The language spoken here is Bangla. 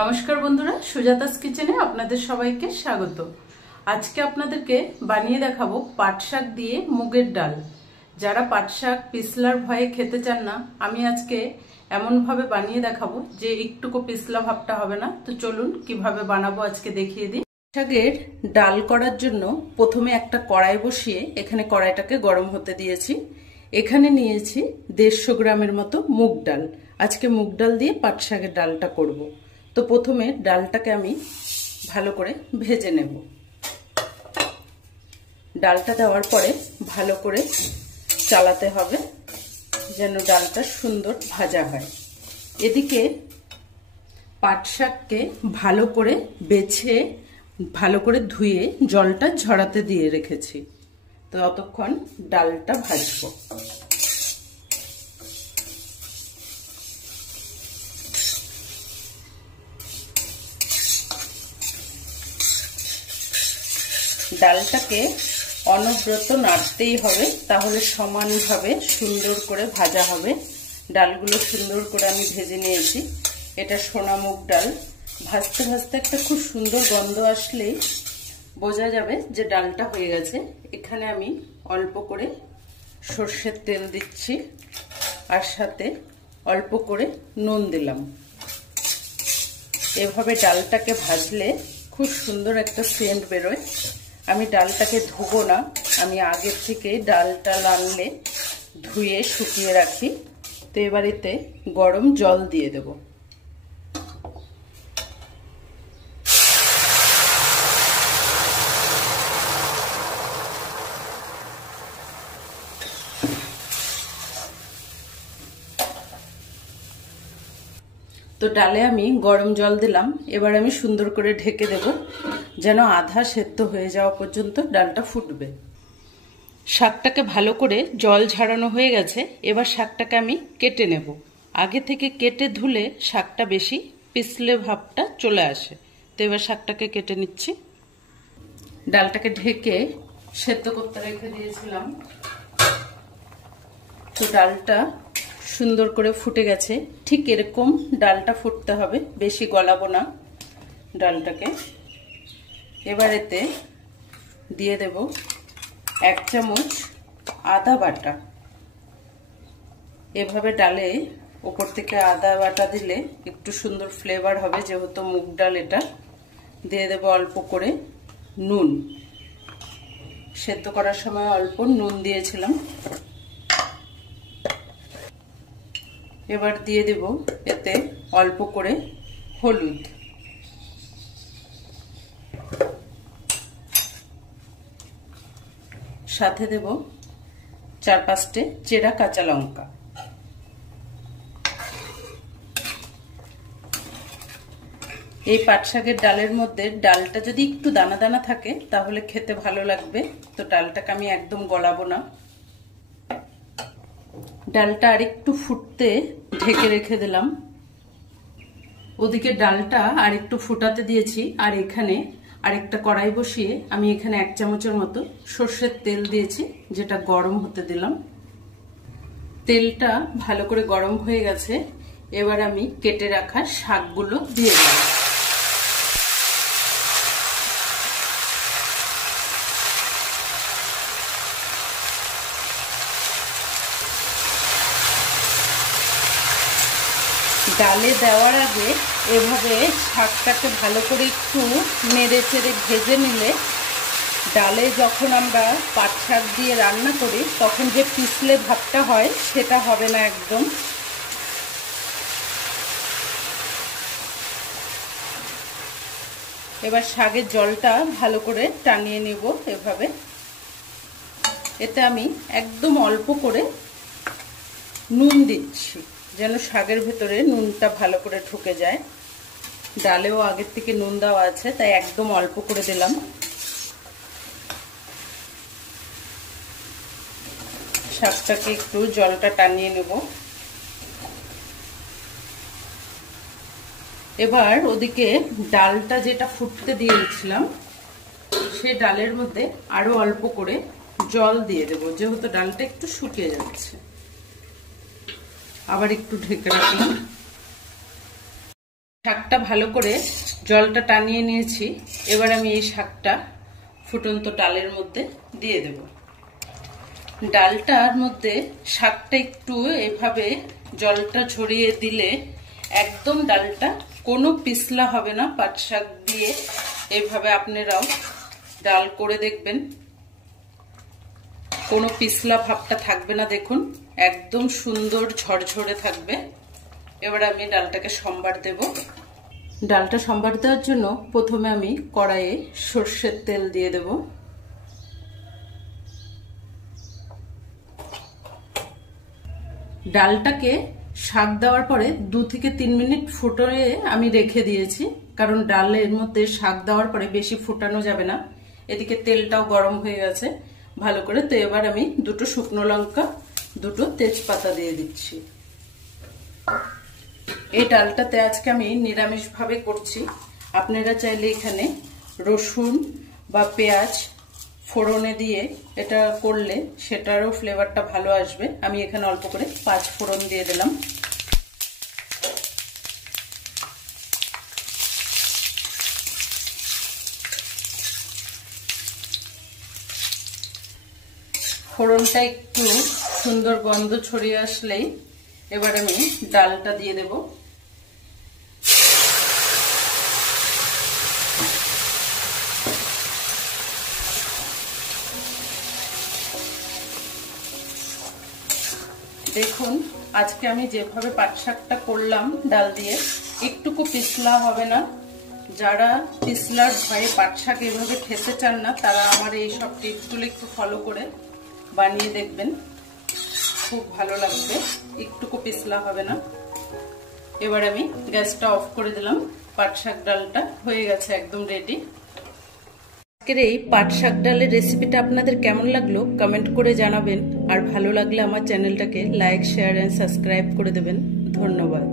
নমস্কার বন্ধুরা, সুজাতাস কিচেনে আপনাদের সবাইকে স্বাগত। আজকে আপনাদেরকে বানিয়ে দেখাবো পাট শাক দিয়ে মুগের ডাল। যারা পাট শাক পিছলার ভয়ে খেতে চান না, আমি আজকে এমন ভাবে বানিয়ে দেখাবো যে একটুকু পিছলা ভাবটা হবে না। তো চলুন কিভাবে বানাবো আজকে দেখিয়ে দিই। শাকের ডাল করার জন্য প্রথমে একটা কড়াই বসিয়ে এখানে কড়াইটাকে গরম হতে দিয়েছি। এখানে নিয়েছি 150 গ্রামের মতো মুগ ডাল। আজকে মুগ ডাল দিয়ে পাট শাকের ডালটা করব। তো প্রথমে ডালটাকে আমি ভালো করে ভেজে নেব। ডালটা দেওয়ার পরে ভালো করে চালাতে হবে যেন ডালটা সুন্দর ভাজা হয়। এদিকে পাট শাককে ভালো করে বেছে ভালো করে ধুয়ে জলটা ঝরাতে দিয়ে রেখেছি। তো ততক্ষণ ডালটা ভাজবো। ডালটাকে অনবরত নাড়তেই হবে, তাহলে সমানভাবে সুন্দর করে ভাজা হবে। ডালগুলো সুন্দর করে আমি ভেজে নিয়েছি। এটা সোনা মুগ ডাল। ভাজতে ভাজতে একটা খুব সুন্দর গন্ধ আসলেই বোঝা যাবে যে ডালটা হয়ে গেছে। এখানে আমি অল্প করে সর্ষের তেল দিচ্ছি, আর সাথে অল্প করে নুন দিলাম। এভাবে ডালটাকে ভাজলে খুব সুন্দর একটা সেন্ট বেরোয়। আমি ডালটাকে ধুবো না, আমি আগের থেকে ডালটা আনলে ধুয়ে শুকিয়ে রাখি। তো এবার এতে গরম জল দিয়ে দেব। তো ডালে আমি গরম জল দিলাম। এবার আমি সুন্দর করে ঢেকে দেব যেন আধা সেদ্ধ হয়ে যাওয়া পর্যন্ত ডালটা ফুটবে। শাকটাকে ভালো করে জল ঝরানো হয়ে গেছে। এবার শাকটাকে আমি কেটে নেব। আগে থেকে কেটে ধুলে শাকটা বেশি পিছলে ভাবটা চলে আসে। তো এবার শাকটাকে কেটে নিচ্ছি। ডালটাকে ঢেকে সেদ্ধ করতে রেখে দিয়েছিলাম। তো ডালটা সুন্দর করে ফুটে গেছে। ঠিক এরকম ডালটা ফুটতে হবে, বেশি গলাবো না ডালটাকে। এবার এতে দিয়ে দেব 1 চামচ আদা বাটা। এভাবে ডালে উপর থেকে আদা বাটা দিলে একটু সুন্দর ফ্লেভার হবে, যেহেতু মুগ ডাল এটা। দিয়ে দেব অল্প করে নুন। সেদ্ধ করার সময় অল্প নুন দিয়েছিলাম। এবার দিয়ে দেব এতে অল্প করে হলুদ। সাথে দেব 4-5টে চেরা কাঁচা লঙ্কা। এই পাট শাকের ডালের মধ্যে ডালটা যদি একটু দানা দানা থাকে তাহলে খেতে ভালো লাগবে। তো ডালটাকে আমি একদম গলাবো না। ডালটা আরেকটু ফুটতে ঢেকে রেখে দিলাম। ওদিকে ডালটা আরেকটু ফুটাতে দিয়েছি। আর এখানে আরেকটা কড়াই বসিয়ে আমি এখানে 1 চামচের মতো সর্ষের তেল দিয়েছি, যেটা গরম হতে দিলাম। তেলটা ভালো করে গরম হয়ে গেছে। এবার আমি কেটে রাখা শাকগুলো দিয়ে দিলাম। ডালে দেওয়ার আগে এভাবে শাকটাকে ভালো করে একটু নেড়ে চেড়ে ভেজে নিলে ডালে যখন আমরা পাট শাক দিয়ে রান্না করি তখন যে পিছলে ভাবটা হয় সেটা হবে না একদম। এবার শাকের জলটা ভালো করে টানিয়ে নিব এভাবে। এতে আমি একদম অল্প করে নুন দিচ্ছি যেন শাকের ভেতরে নুনটা ভালো করে ঢুকে যায়। ডালেও আগের থেকে নুন দেওয়া আছে, তাই একদম অল্প করে দিলাম। শাকটাকে একটু জলটা টানিয়ে নেব। এবার ওদিকে ডালটা যেটা ফুটতে দিয়েছিলাম সেই ডালের মধ্যে আরো অল্প করে জল দিয়ে দেব, যেহেতু ডালটা একটু শুকিয়ে যাচ্ছে। আবার একটু ঢেকে রাখলাম। শাকটা ভালো করে জলটা টানিয়ে নিয়েছি। এবার আমি এই শাকটা ফুটন্ত ডালের মধ্যে দিয়ে দেব। ডালটার মধ্যে শাকটা একটু এভাবে জলটা ঝরিয়ে দিলে একদম ডালটা কোনো পিছলা হবে না। পাট শাক দিয়ে এভাবে আপনারাও ডাল করে দেখবেন, কোনো পিছলা ভাবটা থাকবে না। দেখুন একদম সুন্দর ঝরঝরে থাকবে। এবার আমি ডালটাকে সম্বার দেব। ডালটা সম্বার দেওয়ার জন্য প্রথমে আমি কড়াইয়ে সর্ষের তেল দিয়ে দেব। ডালটাকে শাক দেওয়ার পরে 2 থেকে 3 মিনিট ফুটিয়ে আমি রেখে দিয়েছি, কারণ ডালের মধ্যে শাক দেওয়ার পরে বেশি ফুটানো যাবে না। এদিকে তেলটাও গরম হয়ে গেছে ভালো করে। তো এবার আমি 2টো শুকনো লঙ্কা, 2টো তেজপাতা দিয়ে দিচ্ছি। এই ডালটাতে আজকে আমি নিরামিষভাবে করছি। আপনারা চাইলে এখানে রসুন বা পেঁয়াজ ফোড়নে দিয়ে এটা করলে সেটারও ফ্লেভারটা ভালো আসবে। আমি এখানে অল্প করে 5 ফোড়ন দিয়ে দিলাম। ফোড়নটা একটু সুন্দর গন্ধ ছড়িয়ে আসলেই এবার আমি ডালটা দিয়ে দেব। দেখুন আজকে আমি যেভাবে পাট শাকটা করলাম ডাল দিয়ে, একটুকু পিছলা হবে না। যারা পিছলার ভয়ে পাট শাক এভাবে খেতে চান না, তারা আমার এই সব টিপসগুলো একটু ফলো করে বানিয়ে দেখবেন, খুব ভালো লাগবে। একটুকু পিছলা হবে না। এবার আমি গ্যাসটা অফ করে দিলাম। পাট শাক ডালটা হয়ে গেছে, একদম রেডি। আজকের এই পাট শাক ডালের রেসিপিটা আপনাদের কেমন লাগলো কমেন্ট করে জানাবেন। আর ভালো লাগলে আমার চ্যানেলটাকে লাইক, শেয়ার এন্ড সাবস্ক্রাইব করে দেবেন। ধন্যবাদ।